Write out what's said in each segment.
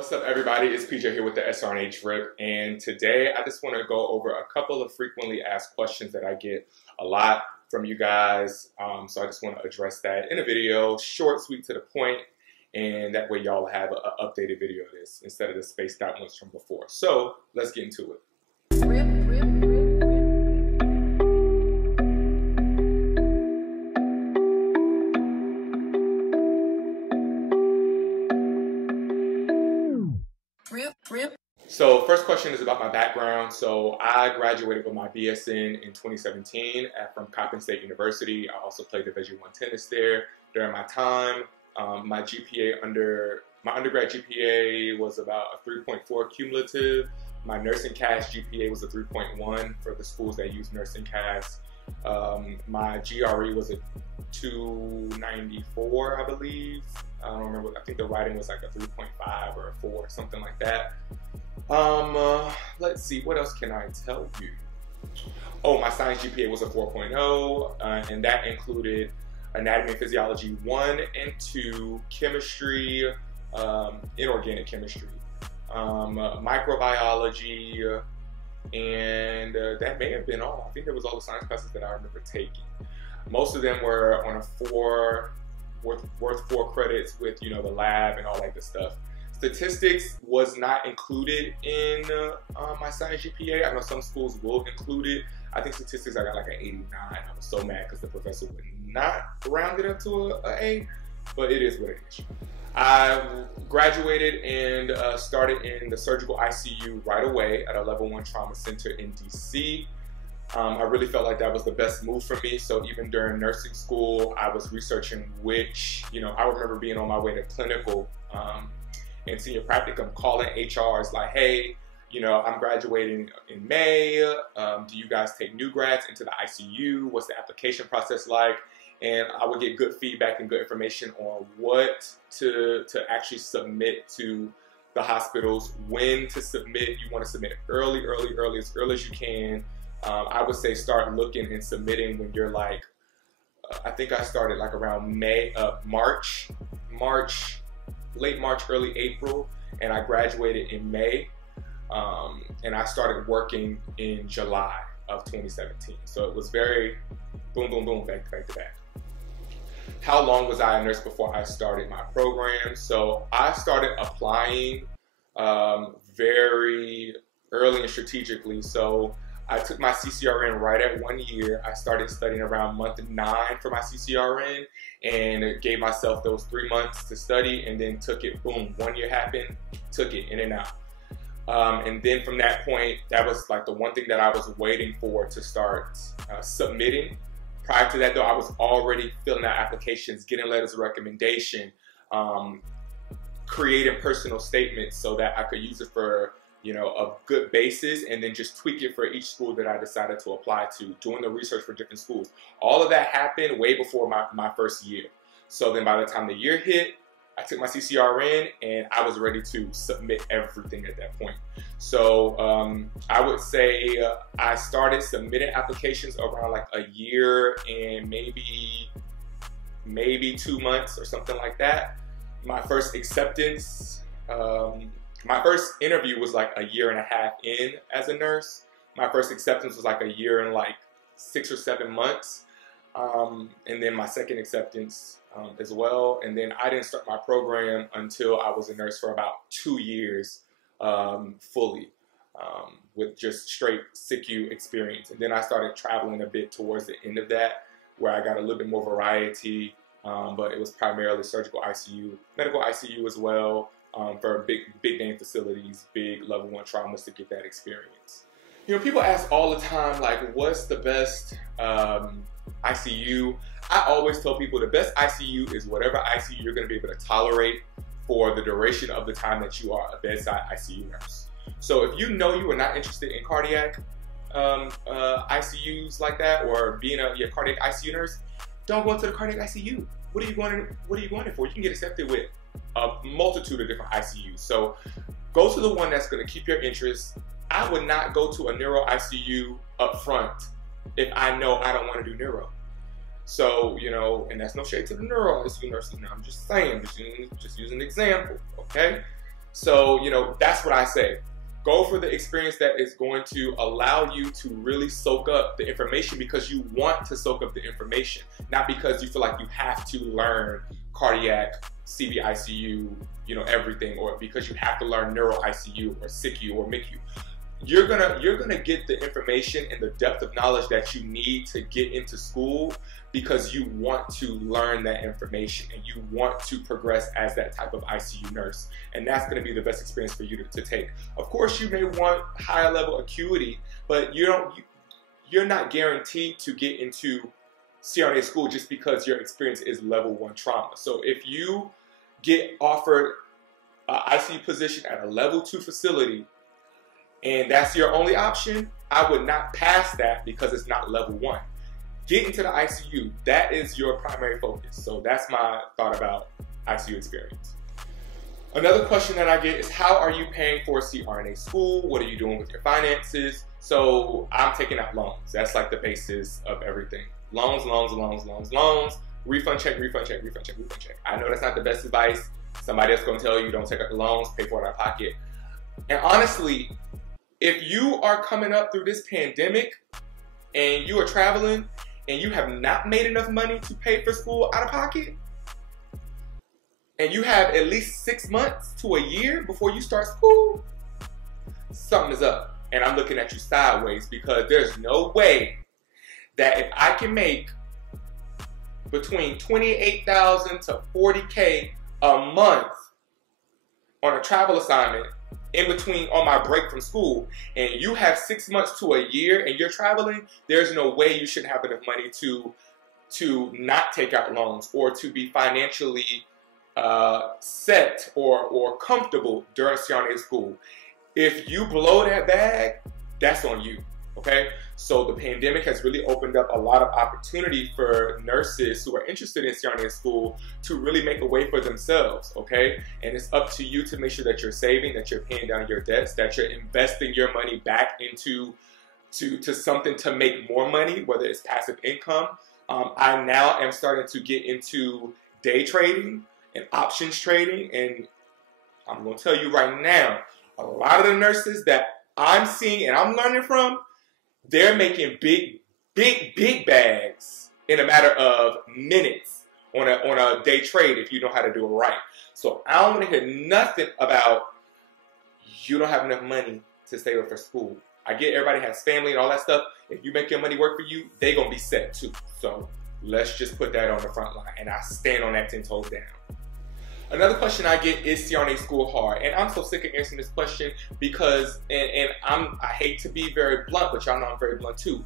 What's up, everybody? It's PJ here with the SRNA drip, and today I just want to go over a couple of frequently asked questions that I get a lot from you guys. So I just want to address that in a video, short, sweet, to the point, and that way y'all have an updated video of this instead of the spaced out ones from before. So let's get into it. So first question is about my background. So I graduated with my BSN in 2017 from Coppin State University. I also played Division I tennis there during my time. My undergrad GPA was about a 3.4 cumulative. My nursing CAS GPA was a 3.1 for the schools that use nursing CAS. My GRE was a 294, I believe. I don't remember. I think the writing was like a 3.5 or a 4, something like that. Let's see, what else can I tell you? Oh, my science GPA was a 4.0, and that included anatomy and physiology 1 and 2, chemistry, inorganic chemistry, microbiology, and that may have been all. I think that was all the science classes that I remember taking. Most of them were on a worth 4 credits with, you know, the lab and all that good stuff. Statistics was not included in my science GPA. I know some schools will include it. I think statistics, I got like an 89. I was so mad because the professor would not round it up to an A, but it is what it is. I graduated and started in the surgical ICU right away at a level 1 trauma center in DC. I really felt like that was the best move for me. So even during nursing school, I was researching which, you know, I remember being on my way to clinical and senior practicum, calling HRs like, hey, you know, I'm graduating in May. Do you guys take new grads into the ICU? What's the application process like? And I would get good feedback and good information on what to actually submit to the hospitals, when to submit. You want to submit early, as early as you can. I would say start looking and submitting when you're like, I think I started like around late March, early April, and I graduated in May, and I started working in July of 2017. So it was very boom, boom, boom, back to back. How long was I a nurse before I started my program? So I started applying very early and strategically. So I took my CCRN right at 1 year. I started studying around month 9 for my CCRN and gave myself those 3 months to study, and then took it, boom, 1 year happened, took it in and out. And then from that point, that was like the one thing that I was waiting for to start submitting. Prior to that though, I was already filling out applications, getting letters of recommendation, creating personal statements so that I could use it for, you know, a good basis, and then just tweak it for each school that I decided to apply to, doing the research for different schools. All of that happened way before my first year. So then by the time the year hit, I took my CCRN and I was ready to submit everything at that point. So I would say I started submitting applications around like a year and maybe 2 months or something like that. My first acceptance, my first interview was like a year and a half in as a nurse. My first acceptance was like a year and like 6 or 7 months. And then my second acceptance as well. And then I didn't start my program until I was a nurse for about 2 years fully with just straight SICU experience. And then I started traveling a bit towards the end of that, where I got a little bit more variety, but it was primarily surgical ICU, medical ICU as well. For big name facilities, big level 1 traumas to get that experience. You know, people ask all the time, like, what's the best ICU? I always tell people the best ICU is whatever ICU you're going to be able to tolerate for the duration of the time that you are a bedside ICU nurse. So if you know you are not interested in cardiac ICUs like that, or being a cardiac ICU nurse, don't go into the cardiac ICU. What are you going in for? You can get accepted with a multitude of different ICUs. So go to the one that's going to keep your interest. I would not go to a neuro ICU up front if I know I don't want to do neuro. So, you know, and that's no shade to the neuro ICU nurses now. I'm just saying, just using an example, okay? So, you know, that's what I say. Go for the experience that is going to allow you to really soak up the information because you want to soak up the information, not because you feel like you have to learn cardiac, CV, ICU, you know, everything, or because you have to learn neuro ICU or SICU or MICU. You're gonna get the information and the depth of knowledge that you need to get into school because you want to learn that information and you want to progress as that type of ICU nurse. And that's gonna be the best experience for you to take. Of course, you may want higher level acuity, but you're not guaranteed to get into CRNA school just because your experience is level 1 trauma. So if you get offered an ICU position at a level 2 facility, and that's your only option, I would not pass that because it's not level 1. Get into the ICU. That is your primary focus. So that's my thought about ICU experience. Another question that I get is, how are you paying for CRNA school? What are you doing with your finances? So I'm taking out loans. That's like the basis of everything. Loans, loans, loans, loans, loans. Refund check, refund check, refund check, refund check. I know that's not the best advice. Somebody else is going to tell you don't take out the loans, pay for it out of pocket. And honestly, if you are coming up through this pandemic and you are traveling and you have not made enough money to pay for school out of pocket, and you have at least 6 months to a year before you start school, something is up. And I'm looking at you sideways because there's no way that if I can make between $28,000 to $40K a month on a travel assignment in between on my break from school, and you have 6 months to a year and you're traveling, there's no way you should have enough money to not take out loans or to be financially set or comfortable during CRNA school. If you blow that bag, that's on you, okay? So the pandemic has really opened up a lot of opportunity for nurses who are interested in CRNA school to really make a way for themselves, okay? And it's up to you to make sure that you're saving, that you're paying down your debts, that you're investing your money back into something to make more money, whether it's passive income. I now am starting to get into day trading and options trading, and I'm gonna tell you right now, a lot of the nurses that I'm seeing and I'm learning from, they're making big bags in a matter of minutes on a day trade if you know how to do it right. So I don't want to hear nothing about you don't have enough money to stay up for school. I get everybody has family and all that stuff. If you make your money work for you, they gonna be set too. So let's just put that on the front line, and I stand on that 10 toes down. Another question I get is CRNA school hard? And I'm so sick of answering this question because, I hate to be very blunt, but y'all know I'm very blunt too.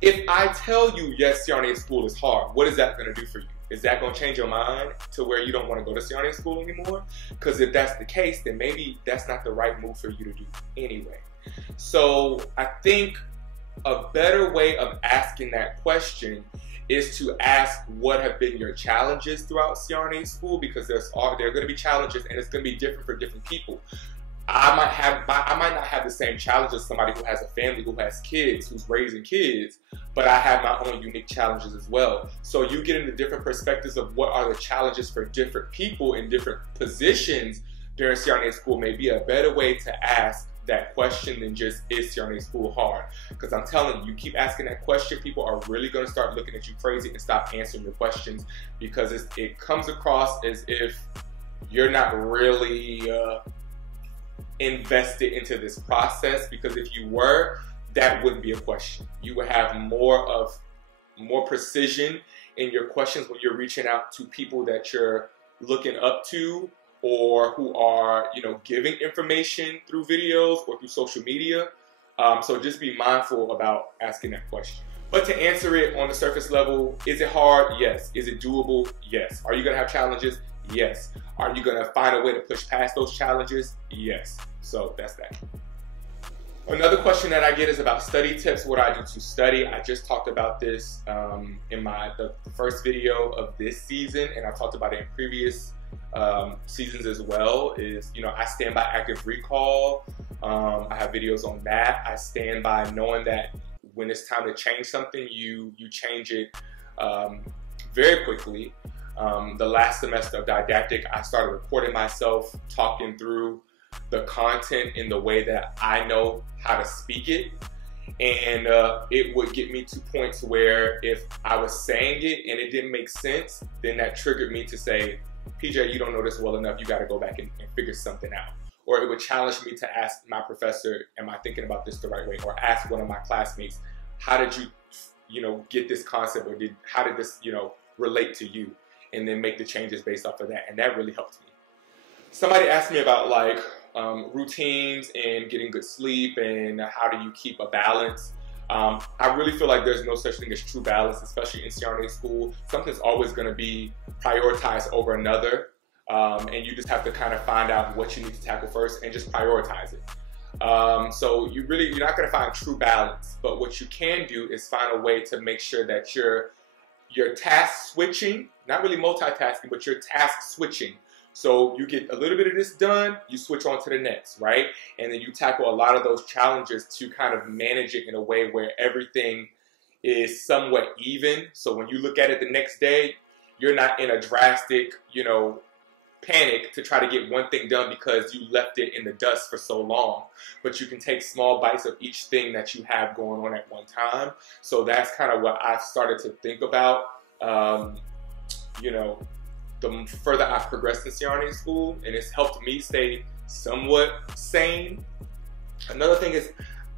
If I tell you, yes, CRNA school is hard, what is that gonna do for you? Is that gonna change your mind to where you don't wanna go to CRNA school anymore? Because if that's the case, then maybe that's not the right move for you to do anyway. So I think a better way of asking that question is to ask what have been your challenges throughout CRNA school, because there are going to be challenges and it's going to be different for different people. I might not have the same challenges as somebody who has a family, who has kids, who's raising kids, but I have my own unique challenges as well. So you get into different perspectives of what are the challenges for different people in different positions during CRNA school may be a better way to ask that question than just, is CRNA school hard? Because I'm telling you, you keep asking that question, people are really going to start looking at you crazy and stop answering your questions, because it comes across as if you're not really invested into this process. Because if you were, that wouldn't be a question. You would have more precision in your questions when you're reaching out to people that you're looking up to, or who are, giving information through videos or through social media. So just be mindful about asking that question. But to answer it on the surface level, is it hard? Yes. Is it doable? Yes. Are you gonna have challenges? Yes. Are you gonna find a way to push past those challenges? Yes. So that's that. Another question that I get is about study tips, what I do to study. I just talked about this in the first video of this season, and I talked about it in previous seasons as well. Is, I stand by active recall. I have videos on that. I stand by knowing that when it's time to change something, you change it very quickly. The last semester of didactic, I started recording myself talking through the content in the way that I know how to speak it. And it would get me to points where if I was saying it and it didn't make sense, then that triggered me to say, PJ, you don't know this well enough, you gotta go back and figure something out. Or it would challenge me to ask my professor, am I thinking about this the right way? Or ask one of my classmates, how did you get this concept, or how did this, relate to you? And then make the changes based off of that. And that really helped me. Somebody asked me about like routines and getting good sleep and how do you keep a balance. I really feel like there's no such thing as true balance, especially in CRNA school. Something's always going to be prioritized over another, and you just have to kind of find out what you need to tackle first and just prioritize it. So you're not going to find true balance, but what you can do is find a way to make sure that you're task switching, not really multitasking, but you're task switching. So you get a little bit of this done, you switch on to the next, right? And then you tackle a lot of those challenges to kind of manage it in a way where everything is somewhat even. So when you look at it the next day, you're not in a drastic, panic to try to get one thing done because you left it in the dust for so long. But you can take small bites of each thing that you have going on at one time. So that's kind of what I've started to think about, the further I've progressed in CRNA school, and it's helped me stay somewhat sane. Another thing is,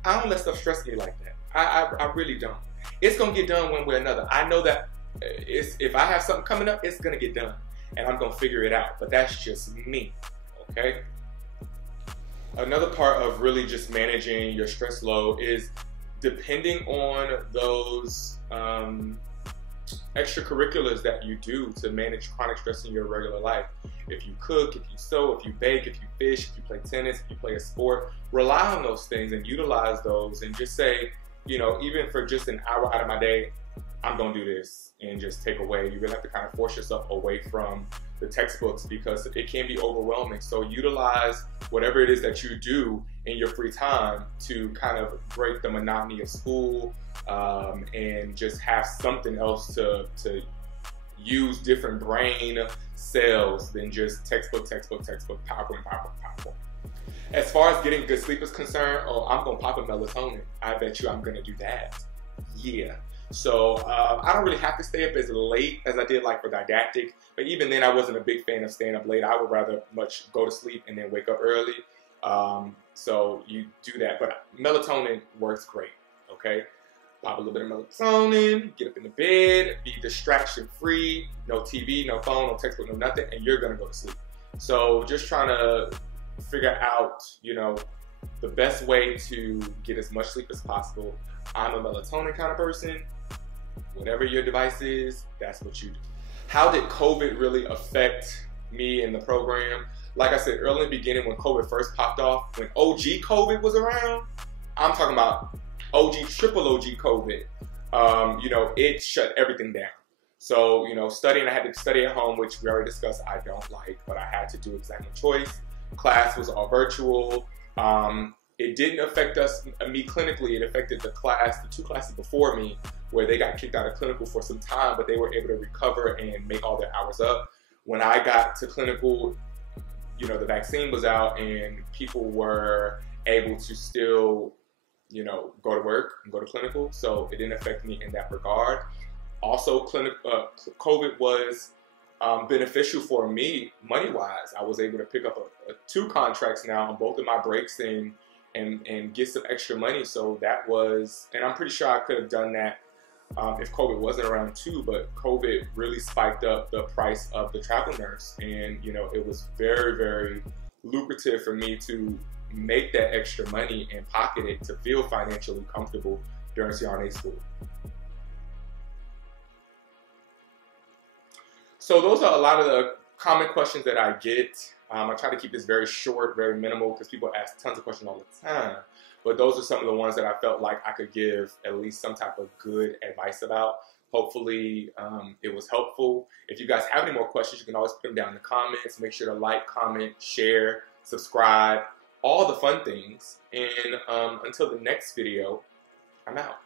I don't let stuff stress me like that. I really don't. It's gonna get done one way or another. I know that if I have something coming up, it's gonna get done, and I'm gonna figure it out. But that's just me, okay? Another part of really just managing your stress load is depending on those extracurriculars that you do to manage chronic stress in your regular life. If you cook, if you sew, if you bake, if you fish, if you play tennis, if you play a sport, rely on those things and utilize those, and just say, even for just an hour out of my day, I'm gonna do this, and just take away. You really have to kind of force yourself away from the textbooks because it can be overwhelming. So utilize whatever it is that you do in your free time to kind of break the monotony of school, and just have something else to use different brain cells than just textbook, PowerPoint. As far as getting good sleep is concerned, I'm gonna pop a melatonin. I bet you I'm gonna do that. Yeah. So I don't really have to stay up as late as I did like for didactic, but even then I wasn't a big fan of staying up late. I would rather much go to sleep and then wake up early. So you do that, but melatonin works great, okay? Pop a little bit of melatonin, get up in the bed, be distraction free, no TV, no phone, no textbook, no nothing, and you're gonna go to sleep. So just trying to figure out, the best way to get as much sleep as possible. I'm a melatonin kind of person. Whatever your device is, that's what you do. How did COVID really affect me in the program? Like I said, early in the beginning when COVID first popped off, when OG COVID was around, I'm talking about triple OG COVID, it shut everything down. So, studying, I had to study at home, which we already discussed, I don't like, but I had to do exam of choice. Class was all virtual. It didn't affect me clinically. It affected the two classes before me, where they got kicked out of clinical for some time, but they were able to recover and make all their hours up. When I got to clinical, the vaccine was out and people were able to still, go to work and go to clinical. So it didn't affect me in that regard. Also, COVID was beneficial for me money-wise. I was able to pick up 2 contracts now on both of my breaks and get some extra money. So that was, and I'm pretty sure I could have done that if COVID wasn't around too, but COVID really spiked up the price of the travel nurse. And, it was very, very lucrative for me to make that extra money and pocket it to feel financially comfortable during CRNA school. So those are a lot of the common questions that I get. I try to keep this very short, very minimal, because people ask tons of questions all the time. But those are some of the ones that I felt like I could give at least some type of good advice about. Hopefully it was helpful. If you guys have any more questions, you can always put them down in the comments. Make sure to like, comment, share, subscribe, all the fun things. And until the next video, I'm out.